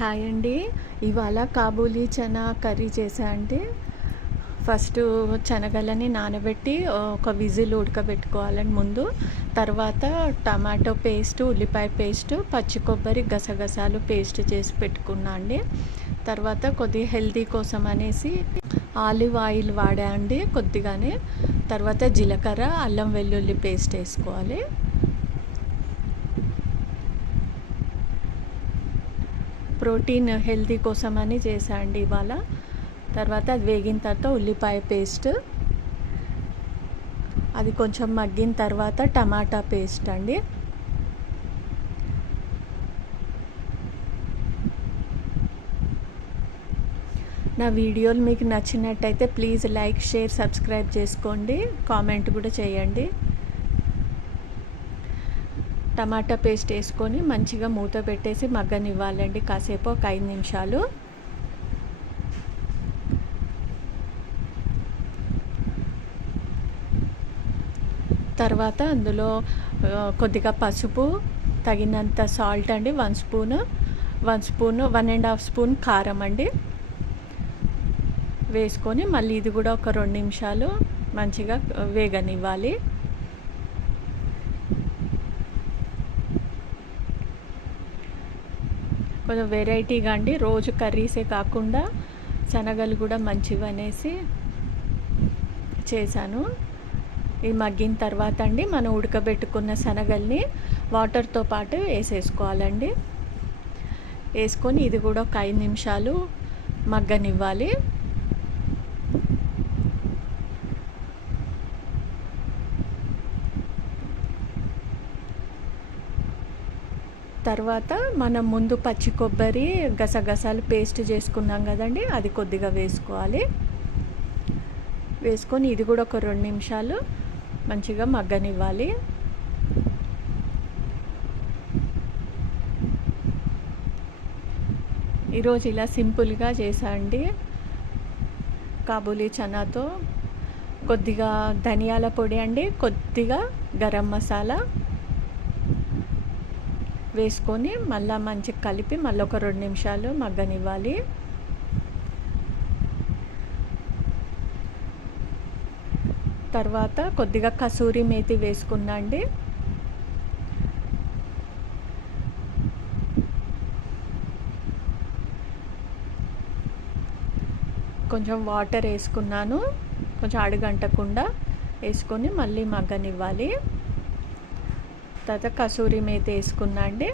Hi అండి. ఇవాళ Kabuli chana curry చేసా అండి ఫస్ట్ శనగలని నానబెట్టి ఒక విజిల్ ఉడకబెట్టుకోవాలండి ముందు తర్వాత టమాటో పేస్ట్ ఉల్లిపాయ పేస్ట్ పచ్చి కొబ్బరి గసగసాలు పేస్ట్ చేసి పెట్టుకున్నా అండి. తర్వాత కొద్దిగా హెల్తీ కోసం అనేసి ఆలివ్ ఆయిల్ వాడా అండి కొద్దిగానే. తర్వాత జీలకర్ర అల్లం వెల్లుల్లి పేస్ట్ వేసుకోవాలి. ప్రోటీన్ హెల్తీ కోసం అని చేసా అండి ఇవాళ. తర్వాత అది వేగిన తర్వాత ఉల్లిపాయ పేస్ట్. అది కొంచెం మగ్గిన తర్వాత టమాటా పేస్ట్ అండి. నా వీడియోలు మీకు నచ్చినట్టయితే ప్లీజ్ లైక్ షేర్ సబ్స్క్రైబ్ చేసుకోండి. కామెంట్ కూడా చేయండి. టమాటా పేస్ట్ వేసుకొని మంచిగా మూత పెట్టేసి మగ్గనివ్వాలండి. కాసేపు ఒక ఐదు నిమిషాలు. తర్వాత అందులో కొద్దిగా పసుపు తగినంత సాల్ట్ అండి one spoon. One spoon one and half spoon కారం అండి. వేసుకొని మళ్ళీ ఇది కూడా ఒక రెండు నిమిషాలు మంచిగా వేగనివ్వాలి. కొంచెం వెరైటీగా అండి. రోజు కర్రీసే కాకుండా శనగలు కూడా మంచివి అనేసి చేశాను. ఇది మగ్గిన తర్వాత అండి మనం ఉడకబెట్టుకున్న శనగల్ని వాటర్తో పాటు వేసేసుకోవాలండి. వేసుకొని ఇది కూడా ఒక ఐదు నిమిషాలు మగ్గనివ్వాలి. తర్వాత మనం ముందు పచ్చి కొబ్బరి గసగసాలు పేస్ట్ చేసుకున్నాం కదండి అది కొద్దిగా వేసుకోవాలి. వేసుకొని ఇది కూడా ఒక రెండు నిమిషాలు మంచిగా మగ్గనివ్వాలి. ఈరోజు ఇలా సింపుల్గా చేసా కాబూలీ చనాతో కొద్దిగా ధనియాల పొడి అండి కొద్దిగా గరం మసాలా. వేసుకొని మళ్ళీ మంచిగా కలిపి మళ్ళీ ఒక రెండు నిమిషాలు మగ్గనివ్వాలి. తర్వాత కొద్దిగా కసూరి మేతి వేసుకుందండి కొంచెం వాటర్ వేసుకున్నాను. కొంచెం అడుగంటకుండా వేసుకొని మళ్ళీ మగ్గనివ్వాలి. తర్వాత కసూరి మేత వేసుకున్నా అండి.